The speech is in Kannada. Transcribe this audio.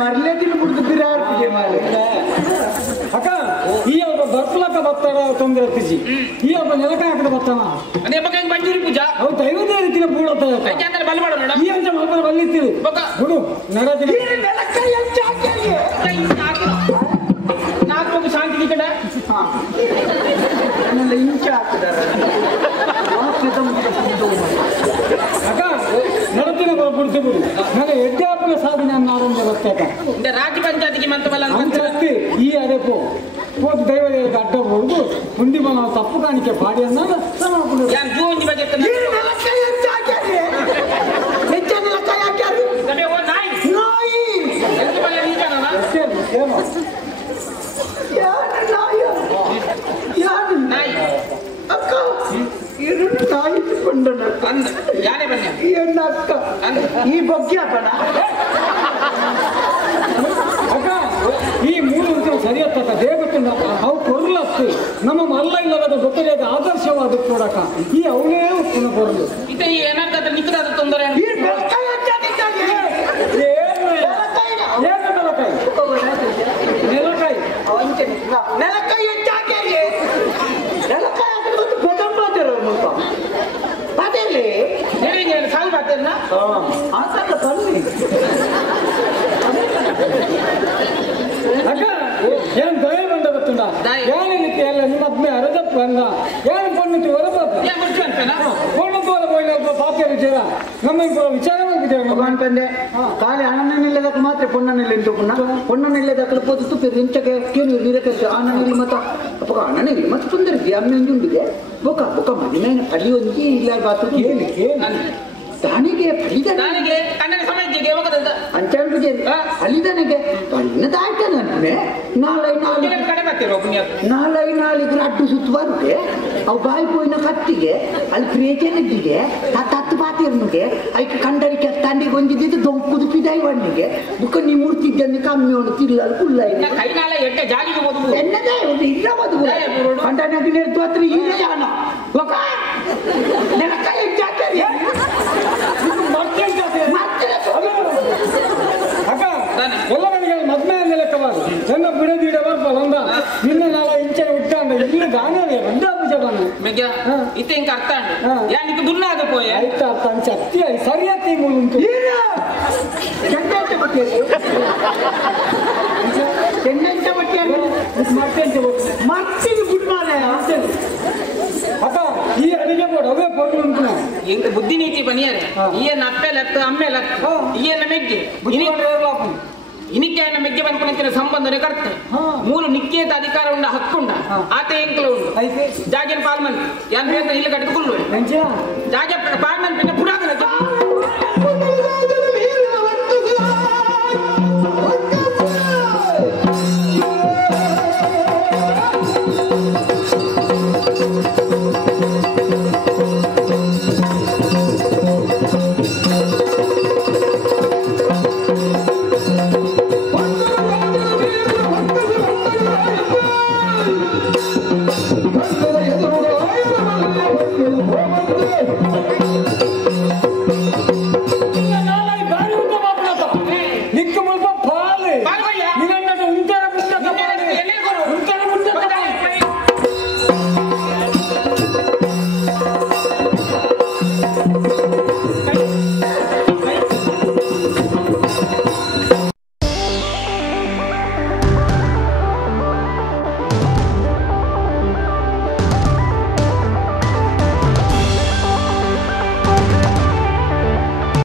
ಮರಲೇ ತಿನ್ಬಿಡ್ತು ಬಿರಾಡ್ತಿದೆ ಮಾರೆ ಅಕ್ಕ ಈ ಒಬ್ಬ ಬರ್ಪಲಕ್ಕ ಬತ್ತಾಡ ತೊಂದರೆ ಹತ್ತಿಸಿ ಈ ಒಬ್ಬ ನೆಲಕ ಹಾಕದ ಬತ್ತಾನ ಅದೇ ಬಗ್ಗೆ ಬಂದಿರಿ ಪೂಜಾ ಅವು ದೈವದೇ ರೀತಿಯ ಬೂಡತ್ತ ಯಾಕಂದ್ರೆ ಬಲ್ ಮಾಡು ನೋಡ ಈ ಅಂತ ಮಕ್ಕಳು ಬಲ್ಲಿತ್ತೀವಿ ಬಿಡು ನಡದಿನ ನಾಲ್ಕು ಶಾಂತಿ ಕಡೆ ಇಂಚ ಹಾಕಿದಾರೆ ಅಕ್ಕ ನಡತಿನ ಬಿಡ್ತು ಬಿಡು ನನಗೆ ಯಜ್ಞಾಪನ ಸಾಧನೆ ಆರಂಭ ಗೊತ್ತಾಗ ರಾಜ್ಯ ಪಂಚಾಯತಿಗೆ ಮಂತವಲ್ಲ ಅಂಚಿ ಈ ಅರೆಪು ಹೋಗಿ ದೈವದೇವರಿಗೆ ಅಡ್ಡ ಹೊಡೆದು ಮುಂದೆ ನಾವು ತಪ್ಪು ಕಾಣಿಕೆ ಪಾಡಿ ಅನ್ನೋದು ಜೂನ್ ಬಗ್ಗೆ ಈ ಬಗ್ಗೆ ಅಕ್ಕ ಈ ಮೂರು ವಿಷಯ ಸರಿಯತ್ತ ದೇವಕ್ಕಂಡ ಅವು ಕೊರಲತ್ತು ನಮ್ಮ ಮಲ್ಲ ಇಲ್ಲದ ಗೊತ್ತಿಲ್ಲದ ಆದರ್ಶವಾದ ಕೊಡಕ ಈ ಅವನೇ ಉತ್ಪನ್ನ ಕೊರಲು ಇದು ಏನಾದ ನಿಕ್ಕದಾದ ತೊಂದರೆ ನೆಲಕಾಯಿ ನೆಲಕಾಯಿ ನೆಲಕಾಯಿ ಅದೇಲಿ ಸಾಲ್ ಬಾತೇನ ಅಂತ ಬನ್ನಿ ಅಕ್ಕ ಏನ್ ದಯ ಬಂದ ಗೊತ್ತುಂಡ ಏನಿತ್ತು ಎಲ್ಲ ನಿಮ್ಮ ಅದ್ಮೆ ಅರದಪ್ಪ ಅಂದ ಏನು ಪೊಣ್ಣಿತ್ತು ಹೊರಬಾರ್ದು ಪೊಣ್ಣು ಹೋಯ್ಲ ಪಾಪೆ ವಿಚಾರ ನಮ್ಮ ವಿಚಾರ ಅನ್ಪಂದೆ ಖಾಲಿ ಹಣನಿಲ್ಲದಕ್ಕೆ ಮಾತ್ರ ಪೊಣ್ಣನಿಲ್ಲ ಇಂಟು ಪೊಣ್ಣನಿಲ್ಲದಕ್ಕೆ ಪೋತು ಇಂಚಕ್ಕೆ ಕೇಳಿ ನೀರಕ್ಕೆ ಹಣನಿಲ್ಲ ಮತ್ತ ಅಪ್ಪ ಹಣನಿಲ್ಲ ಮತ್ತೆ ತೊಂದರೆ ಅಮ್ಮಂಗೆ ಉಂಡಿದೆ ಬೊಕ್ಕ ಬೊಕ್ಕ ಮನೆ ಫಲಿ ಒಂದಿ ಇಲ್ಲ ಬಾತು ಕೇಳಿ ದಾನಿಗೆ ಫಲಿದಾನಿಗೆ ಕನ್ನಡ ಸಮಾಜಕ್ಕೆ ಹೋಗದಂತ ಅಂಚೆ ಫಲಿದಾನಿಗೆ ಫಲಿನದಾಯ್ತಾನೆ ನಾಳಿಗೆ ಅಡ್ಡು ಸುತ್ತುವರೆಗೆ ಅವು ಬಾಯಿ ಪೋಯಿನ ಕತ್ತಿಗೆ ಅಲ್ಲಿ ಕ್ರಿಯೇಚನಿಗೆ ತತ್ತು ಪಾತಿರ್ನಿಗೆ ಐಕೆ ಕಂಡರಿಕೆ ತಂಡಿಗೆ ಹೊಂದಿದ್ದು ದೊಂಪುದು ಪಿದಾಯಿ ಬಣ್ಣಿಗೆ ಬುಕ್ಕ ನೀ ಮೂರ್ತಿದ್ದನ್ನು ಕಮ್ಮಿ ಉಂಟು ತಿರ್ಲಲ್ಲಿ ಕುಲ್ಲ ಎನ್ನದೇ ಇಲ್ಲ ಬದುಕು ಕಂಡನಾಗಿ ನೆರೆದು ಹತ್ರ ಇಲ್ಲ ಯಾನ ನೆನಕೈ ಜಾಕರಿ ಅಕ್ಕ ಎಲ್ಲ ನನಗೆ ಮದ್ಮೆ ಲೆಕ್ಕವಾದು ನನ್ನ ಬಿಡದಿಡ ಬಂದ ನಿನ್ನ ನಾಳ ಇಂಚೆ ಉಟ್ಟಾಂಡ ಇಲ್ಲಿ ಗಾನೇ ಬಂದ ಪೂಜೆ ಬಂದು ಇತ್ತೆ ಇಂಕ ಅರ್ಥ ಯಾನಿಗೆ ದುನ್ನಾದ ಪೋಯ ಆಯ್ತಾ ಅರ್ಥ ಅಂಚೆ ಅತ್ತಿ ಸರಿಯಾತಿ ಉಂಟು ಚೆಂದಂತೆ ಬಟ್ಟೆ ಚೆಂದಂತೆ ಬಟ್ಟೆ ಮರ್ತೀನಿ ಬಿಟ್ಟು ಮಾರೆ ಅಕ್ಕ ಈ ಅಡಿಗೆ ಬೋರ್ಡ್ ಅವೇ ಪೊರ್ಲು ಉಂಟು ಎಂತ ಬುದ್ಧಿ ನೀತಿ ಬನಿಯಾರೆ ಈಯನ್ನ ಅಪ್ಪೆ ಲತ್ತು ಅಮ್ಮೆ ಲತ್ತು ಈಯನ್ನ ಮೆಗ್ಗೆ ಇನಿಕೆ ಮೆಗ್ಗೆ ಬಂದ್ಕೊಂಡ ಸಂಬಂಧನೆ ಕರ್ತೆ ಮೂರು ನಿಕ್ಕೇತ ಅಧಿಕಾರ ಉಂಡ ಹಕ್ಕುಂಡ ಆತ ಎಂಕಲ ಉಂಡು ಜಾಗಿನ ಪಾಲ್ಮನ್ ಯಾನ್ ಬೇಕು ಇಲ್ಲಿ ಕಟ್ಟಿಕೊಳ್ಳುವೆ ಜಾಗ ಪಾಲ್ಮನ್ ಪಿನ್ನ ಪುರಾತನ ನಿನ್ನ